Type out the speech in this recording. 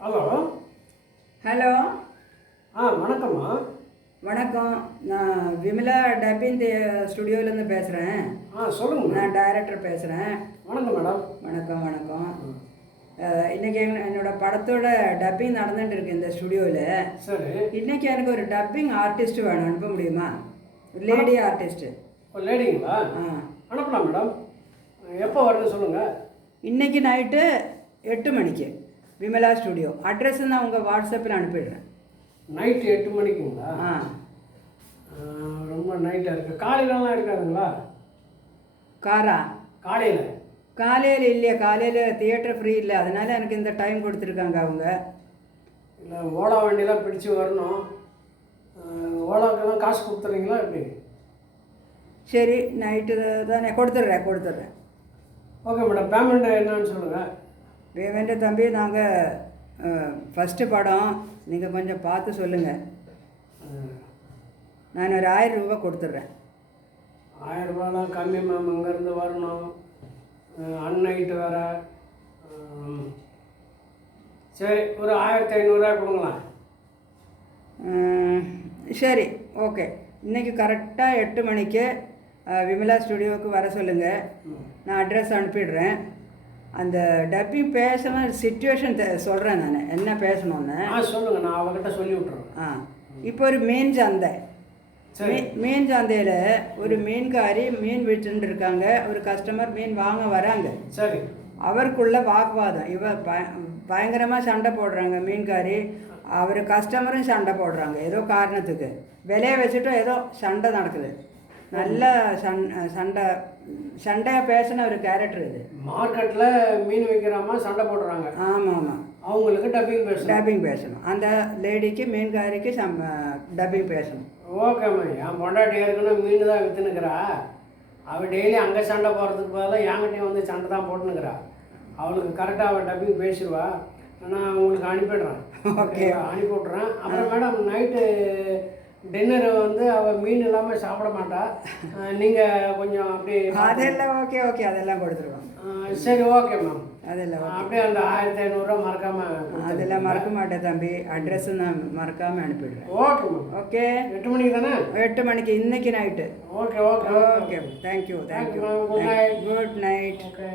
Hello. Hello. வணக்கம்மா. வணக்கம். நான் விமலா டப்பிங் ஸ்டுடியோலேருந்து பேசுகிறேன். சொல்லுங்க. நான் டைரக்டர் பேசுகிறேன். வணக்கம் மேடம். வணக்கம் வணக்கம். இன்றைக்கி என்னோடய படத்தோட டப்பிங் நடந்துகிட்டு இருக்கு இந்த ஸ்டுடியோவில். சரி. இன்றைக்கி எனக்கு ஒரு டப்பிங் ஆர்டிஸ்ட் வேணும், அனுப்ப முடியுமா? ஒரு லேடி ஆர்டிஸ்ட்டு. ஒரு லேடிங்களா? அனுப்பலாம் மேடம். எப்போ வருது சொல்லுங்கள். இன்றைக்கி நைட்டு 8 மணிக்கு விமலா ஸ்டுடியோ. அட்ரஸ் நான் உங்கள் வாட்ஸ்அப்பில் அனுப்பிடுறேன். நைட்டு 8 மணிக்குங்களா? ரொம்ப நைட்டாக இருக்குது. காலையிலலாம் இருக்காதுங்களா? காரா? காலையில் காலையில் இல்லையா, காலையில் தியேட்டர் ஃப்ரீ இல்லை, அதனால் எனக்கு இந்த டைம் கொடுத்துருக்காங்க அவங்க. இல்லை, ஓலா வண்டியெலாம் பிடிச்சி வரணும். ஓலாக்கெல்லாம் காசு கொடுத்துறீங்களா எப்படி? சரி, நைட்டு தானே, கொடுத்துட்றேன். Okay madam. பேமெண்ட் என்னன்னு சொல்லுங்கள். பேமெண்ட்டு தம்பி, நாங்கள் ஃபஸ்ட்டு படம், நீங்கள் கொஞ்சம் பார்த்து சொல்லுங்கள். நான் ஒரு 1000 ரூபா கொடுத்துட்றேன். 1000 ரூபாலாம் கம்மி மேம். அங்கேருந்து வரணும், அன்நைட்டு வேறு. சரி, ஒரு 1500 கொடுங்களேன். சரி, ஓகே. இன்றைக்கி கரெக்டாக 8 மணிக்கு விமலா ஸ்டுடியோவுக்கு வர சொல்லுங்கள். நான் அட்ரஸ் அனுப்பிடுறேன். அந்த டப்பிங் பேசணும் சிச்சுவேஷன் சொல்கிறேன் நான், என்ன பேசணுன்னு. சொல்லுங்கள், நான் அவகிட்ட சொல்லி விட்றேன். இப்போ ஒரு மீன் சந்தை. மீன் சந்தையில் ஒரு மீன்காரி மீன் விற்றுன்னு இருக்காங்க. ஒரு கஸ்டமர் மீன் வாங்க வராங்க. சரி. அவருக்குள்ள வாக்குவாதம். பயங்கரமாக சண்டை போடுறாங்க. மீன்காரி அவர் கஸ்டமரும் சண்டை போடுறாங்க. ஏதோ காரணத்துக்கு விலையை வச்சுட்டும் ஏதோ சண்டை நடக்குது. நல்ல சண்டையாக பேசின ஒரு கேரக்டர் இது. மார்க்கெட்டில் மீன் விற்கிறாம சண்டை போடுறாங்க. ஆமாம். அவங்களுக்கு டப்பிங் பேசணும். அந்த லேடிக்கு மீன்காரிக்கு டப்பிங் பேசணும். ஓகேம்மா. என் பொண்டாட்டி ஏற்கனவே மீன் தான் விற்றுனுக்கிறா. அவள் டெய்லி அங்கே சண்டை போடுறதுக்கு பதிலாக என்கிட்டையும் வந்து சண்டை தான் போட்டுனுக்கிறா. அவளுக்கு கரெக்டாக அவள் டப்பிங் பேசிடுவா. நான் உங்களுக்கு அனுப்பிடுறேன். ஓகே, அனுப்பி விட்றேன். அப்புறம் மேடம், நைட்டு டின்னர் வந்து அவள் மீன் இல்லாமல் சாப்பிட மாட்டா. நீங்கள் கொஞ்சம் அப்படி அதெல்லாம் ஓகே அதெல்லாம் கொடுத்துருவோம். சரி, ஓகே மேம். அதெல்லாம் அப்படியே அந்த 1500 மறக்காமல். அதெல்லாம் மறக்க மாட்டேன் தம்பி. அட்ரெஸ்ஸு நான் மறக்காமல் அனுப்பிடுறேன். Okay ma'am. ஓகே. 8 மணிக்கு தானே? 8 மணிக்கு இன்னைக்கு night. Okay. Thank you. Good night. Good night. Okay.